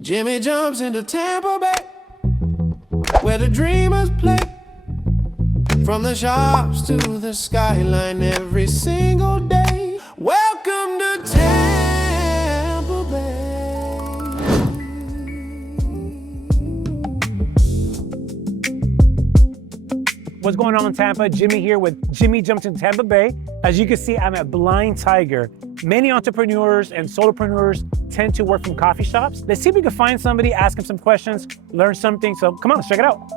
Jimmy jumps into Tampa Bay, where the dreamers play. From the shops to the skyline every single day. Welcome to Tampa Bay. What's going on in Tampa? Jimmy here with Jimmy Jumps in Tampa Bay. As you can see, I'm a blind tiger. Many entrepreneurs and solopreneurs tend to work from coffee shops. Let's see if we can find somebody, ask them some questions, learn something. So come on, let's check it out.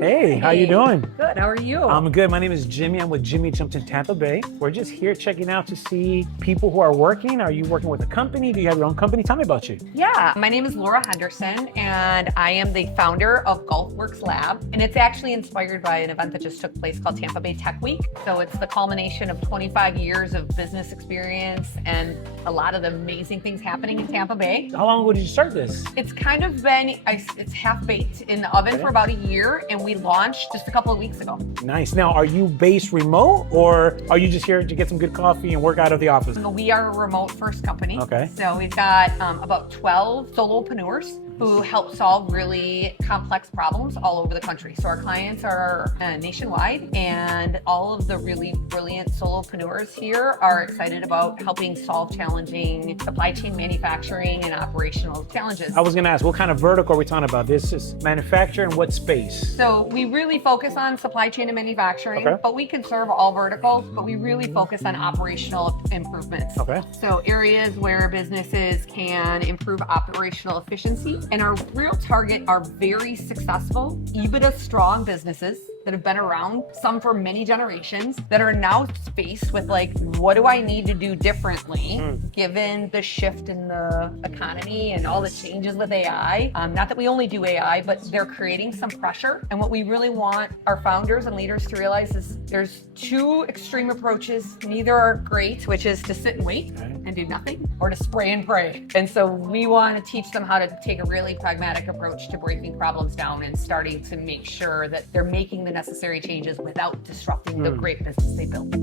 Hey, how you doing? Good, how are you? I'm good. My name is Jimmy. I'm with Jimmy Jumps in Tampa Bay. We're just here checking out to see people who are working. Are you working with a company? Do you have your own company? Tell me about you. Yeah, my name is Henderson, and I am the founder of GolfWorks Lab. And it's actually inspired by an event that just took place called Tampa Bay Tech Week. So it's the culmination of 25 years of business experience and a lot of the amazing things happening in Tampa Bay. How long ago did you start this? It's kind of been, it's half baked in the oven for about a year, and we launched just a couple of weeks ago. Nice. Now, are you based remote or are you just here to get some good coffee and work out of the office? We are a remote first company. Okay. So we've got about 12 solopreneurs who help solve really complex problems all over the country. So our clients are nationwide, and all of the really brilliant solopreneurs here are excited about helping solve challenging supply chain manufacturing and operational challenges. I was gonna ask, what kind of vertical are we talking about? This is manufacturing, what space? So we really focus on supply chain and manufacturing, Okay. but we can serve all verticals, but we really focus on operational improvements. Okay. So areas where businesses can improve operational efficiency, and our real target are very successful, EBITDA strong businesses that have been around, some for many generations, that are now faced with like, what do I need to do differently given the shift in the economy and all the changes with AI? Not that we only do AI, but they're creating some pressure. And what we really want our founders and leaders to realize is there's two extreme approaches. Neither are great, which is to sit and wait and do nothing, or to spray and pray. And so we want to teach them how to take a really pragmatic approach to breaking problems down and starting to make sure that they're making the necessary changes without disrupting the great business they built.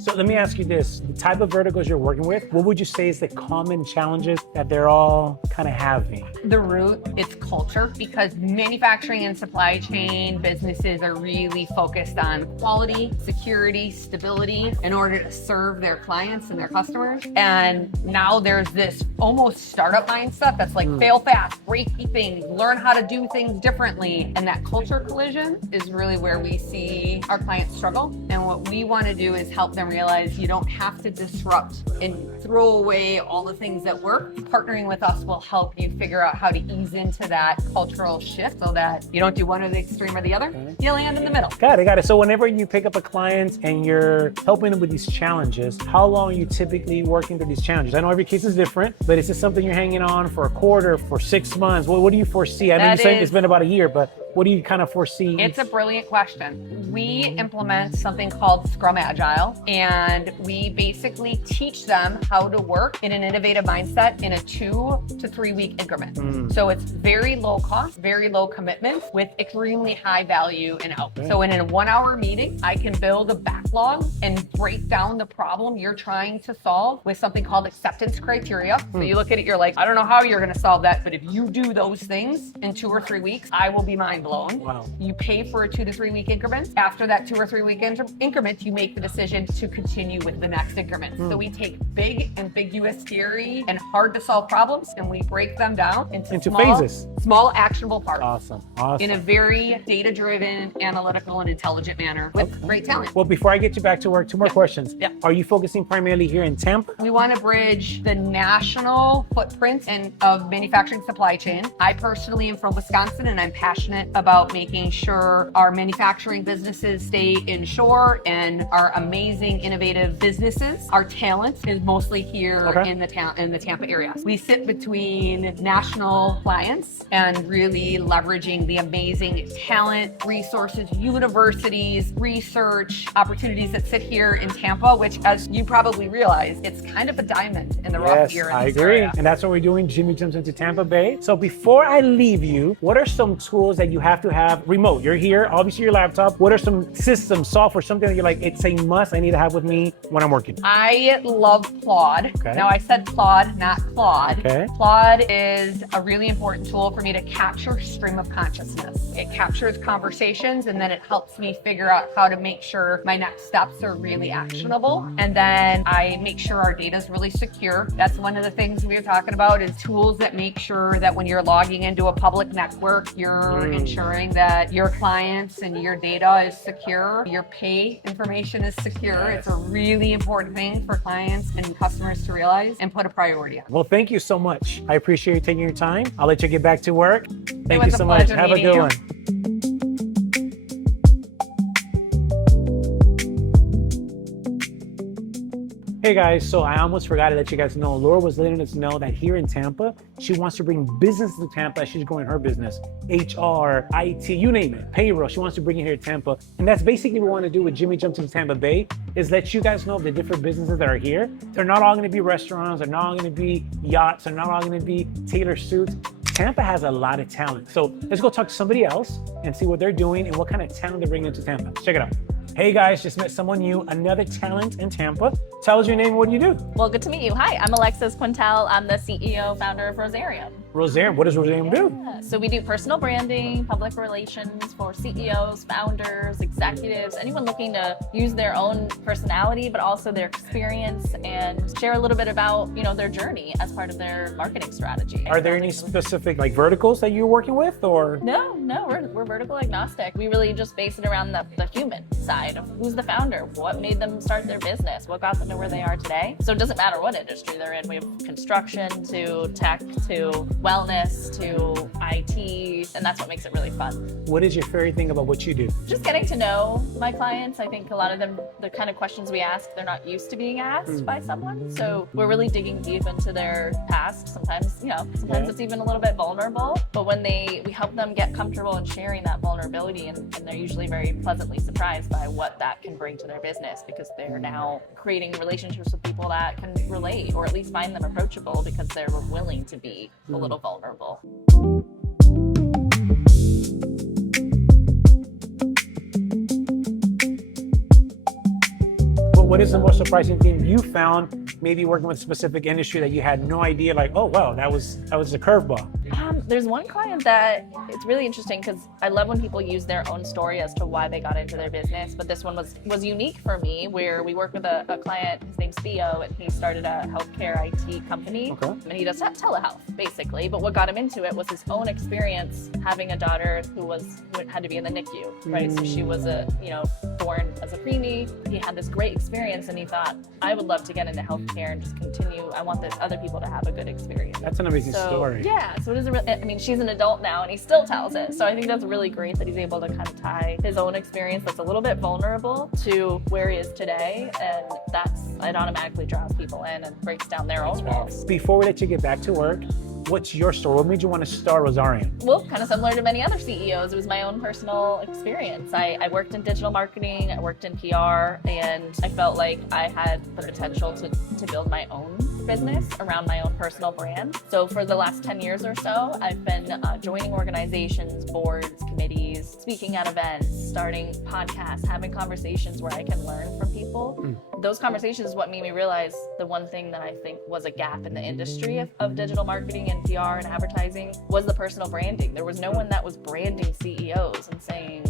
So let me ask you this, the type of verticals you're working with, what would you say is the common challenges that they're all kind of having? The root, it's culture, because manufacturing and supply chain businesses are really focused on quality, security, stability in order to serve their clients and their customers. And now there's this almost startup mindset that's like fail fast, break things, learn how to do things differently. And that culture collision is really where we see our clients struggle. And what we want to do is help them realize you don't have to disrupt and throw away all the things that work. Partnering with us will help you figure out how to ease into that cultural shift so that you don't do one or the extreme or the other. You land in the middle. Got it. So whenever you pick up a client and you're helping them with these challenges, how long are you typically working through these challenges? I know every case is different, but is this something you're hanging on for a quarter, for 6 months? What do you foresee? I know you said it's been about a year, but what do you kind of foresee? It's a brilliant question. We implement something called Scrum Agile, and we basically teach them how to work in an innovative mindset in a 2 to 3 week increment. So it's very low cost, very low commitment with extremely high value and output. So in a 1 hour meeting, I can build a backlog and break down the problem you're trying to solve with something called acceptance criteria. So you look at it, you're like, I don't know how you're going to solve that, but if you do those things in 2 or 3 weeks, I will be mind blown. Wow. You pay for a 2 to 3 week increment. After that 2 or 3 week increment, you make the decision to continue with the next increment. So we take big, ambiguous, scary, and hard to solve problems, and we break them down into small, phases. Small actionable parts. Awesome. In a very data-driven, analytical, and intelligent manner with great talent. Well, before I get you back to work, 2 more questions. Yeah. Are you focusing primarily here in Tampa? We want to bridge the national footprint of manufacturing supply chain. I personally am from Wisconsin, and I'm passionate about making sure our manufacturing businesses stay inshore and our amazing, innovative businesses. Our talent is mostly here in the Tampa area. We sit between national clients and really leveraging the amazing talent, resources, universities, research, opportunities that sit here in Tampa, which, as you probably realize, it's kind of a diamond in the rough here in this area. And that's what we're doing. Jimmy jumps into Tampa Bay. So before I leave you, what are some tools that you have to have remote? You're here, obviously your laptop. What are some systems, software, something that you're like, it's a must, I need to have with me when I'm working? I love Claude. Okay. Now, I said Claude, not Claude. Okay. Claude is a really important tool for me to capture stream of consciousness. It captures conversations, and then it helps me figure out how to make sure my next steps are really actionable. And then I make sure our data is really secure. That's one of the things we were talking about, is tools that make sure that when you're logging into a public network, you're ensuring that your clients and your data is secure, your pay information is secure. It's a really important thing for clients and customers to realize and put a priority on. Well, thank you so much. I appreciate you taking your time. I'll let you get back to work. Thank you was a so much. pleasure Have a meeting good you. one. Hey guys, so I almost forgot to let you guys know, Laura was letting us know that here in Tampa, she wants to bring business to Tampa. She's growing her business, HR, IT, you name it, payroll. She wants to bring it here to Tampa. And that's basically what we want to do with Jimmy Jumps in Tampa Bay, is let you guys know of the different businesses that are here. They're not all going to be restaurants. They're not all going to be yachts. They're not all going to be tailored suits. Tampa has a lot of talent. So let's go talk to somebody else and see what they're doing and what kind of talent they're bringing into Tampa. Check it out. Hey guys, just met someone new, another talent in Tampa. Tell us your name and what do you do? Well, good to meet you. Hi, I'm Alexis Quintal. I'm the CEO, founder of Rosarium. Rosarium, what does Rosarium do? So we do personal branding, public relations for CEOs, founders, executives, anyone looking to use their own personality, but also their experience and share a little bit about, their journey as part of their marketing strategy. Are there any specific verticals that you're working with, or? No, we're vertical agnostic. We really just base it around the human side of who's the founder, what made them start their business, what got them to where they are today. So it doesn't matter what industry they're in. We have construction to tech to wellness to IT, and that's what makes it really fun. What is your favorite thing about what you do? Just getting to know my clients. I think a lot of them, the kind of questions we ask, they're not used to being asked by someone. So we're really digging deep into their past. Sometimes, it's even a little bit vulnerable, but when we help them get comfortable in sharing that vulnerability, and they're usually very pleasantly surprised by what that can bring to their business, because they're now creating relationships with people that can relate, or at least find them approachable because they're willing to be a little vulnerable. What is the most surprising thing you found, maybe working with a specific industry that you had no idea, oh wow, that was a curveball? There's one client that it's really interesting, because I love when people use their own story as to why they got into their business. But this one was unique for me, where we work with a client, his name's Theo, and he started a healthcare IT company. Okay. And he does telehealth, basically. But what got him into it was his own experience having a daughter who had to be in the NICU, right? So she was born as a preemie. He had this great experience, and he thought, I would love to get into healthcare and just continue. I want other people to have a good experience. That's an amazing story. Yeah, so it is she's an adult now, and he still tells it. So I think that's really great that he's able to kind of tie his own experience that's a little bit vulnerable to where he is today. And it automatically draws people in and breaks down their own walls. Before we let you get back to work, what's your story? What made you want to start Rosarium? Well, kind of similar to many other CEOs, it was my own personal experience. I worked in digital marketing, I worked in PR, and I felt like I had the potential to build my own business around my own personal brand. So for the last 10 years or so, I've been joining organizations, boards, committees, speaking at events, starting podcasts, having conversations where I can learn from people. Those conversations is what made me realize the one thing that I think was a gap in the industry of digital marketing and PR and advertising was the personal branding. There was no one that was branding CEOs and saying,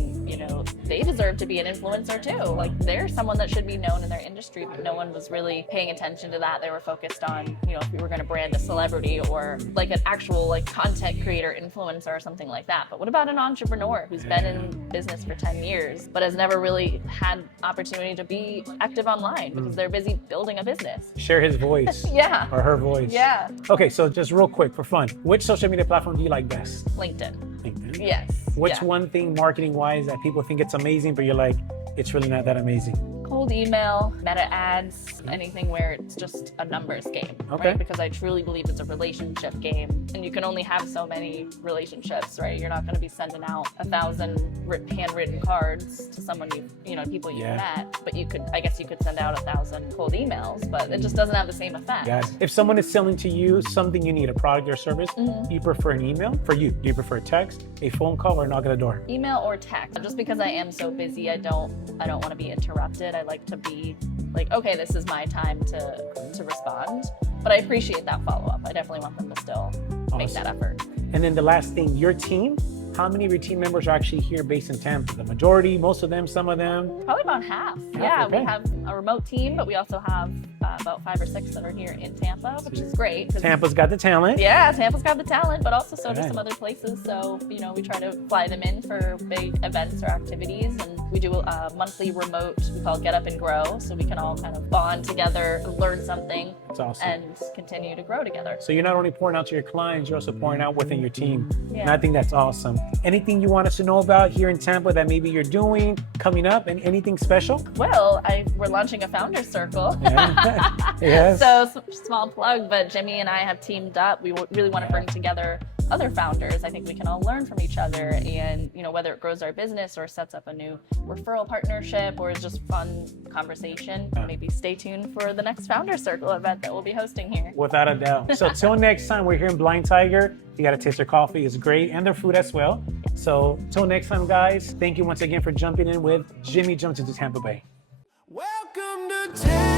they deserve to be an influencer too. They're someone that should be known in their industry, but no one was really paying attention to that. They were focused on, if we were going to brand a celebrity or an actual content creator, influencer or something like that. But what about an entrepreneur who's been in business for 10 years, but has never really had opportunity to be active online because they're busy building a business? Share his voice. Yeah. Or her voice. Yeah. Okay, so just real quick for fun, which social media platform do you like best? LinkedIn. LinkedIn. Yes. What's one thing marketing wise that people think it's amazing, but you're like, it's really not that amazing? Cold email, meta ads, anything where it's just a numbers game, Okay. right? Because I truly believe it's a relationship game, and you can only have so many relationships, right? You're not going to be sending out 1,000 handwritten cards to someone people you've met, but I guess you could send out 1,000 cold emails, but it just doesn't have the same effect. Yes. If someone is selling to you something you need, a product or service, do you prefer an email? For you, do you prefer text, a phone call, or a knock at the door? Email or text. Just because I am so busy, I don't want to be interrupted. I like to be like, okay, this is my time to respond. But I appreciate that follow-up. I definitely want them to still make that effort. And then the last thing, your team, how many of your team members are actually here based in Tampa? The majority, most of them, some of them? Probably about half. Okay. We have a remote team, but we also have about 5 or 6 that are here in Tampa, which is great. Tampa's got the talent. Yeah, Tampa's got the talent, but also so do some other places. So, we try to fly them in for big events or activities, and we do a monthly remote, we call Get Up and Grow, so we can all kind of bond together, learn something, That's awesome. and continue to grow together. So you're not only pouring out to your clients, you're also pouring out within your team. Yeah. And I think that's awesome. Anything you want us to know about here in Tampa that maybe you're doing, coming up, and anything special? Well, we're launching a Founders Circle. Yeah. Yes. So small plug, but Jimmy and I have teamed up. We really want to bring together other founders. I think we can all learn from each other, and whether it grows our business or sets up a new referral partnership or is just fun conversation, maybe stay tuned for the next Founders Circle event that we'll be hosting here. Without a doubt. So till next time, we're here in Blind Tiger. You got to taste their coffee. It's great. And their food as well. So till next time, guys, thank you once again for jumping in with Jimmy Jumps into Tampa Bay. Welcome to Tampa.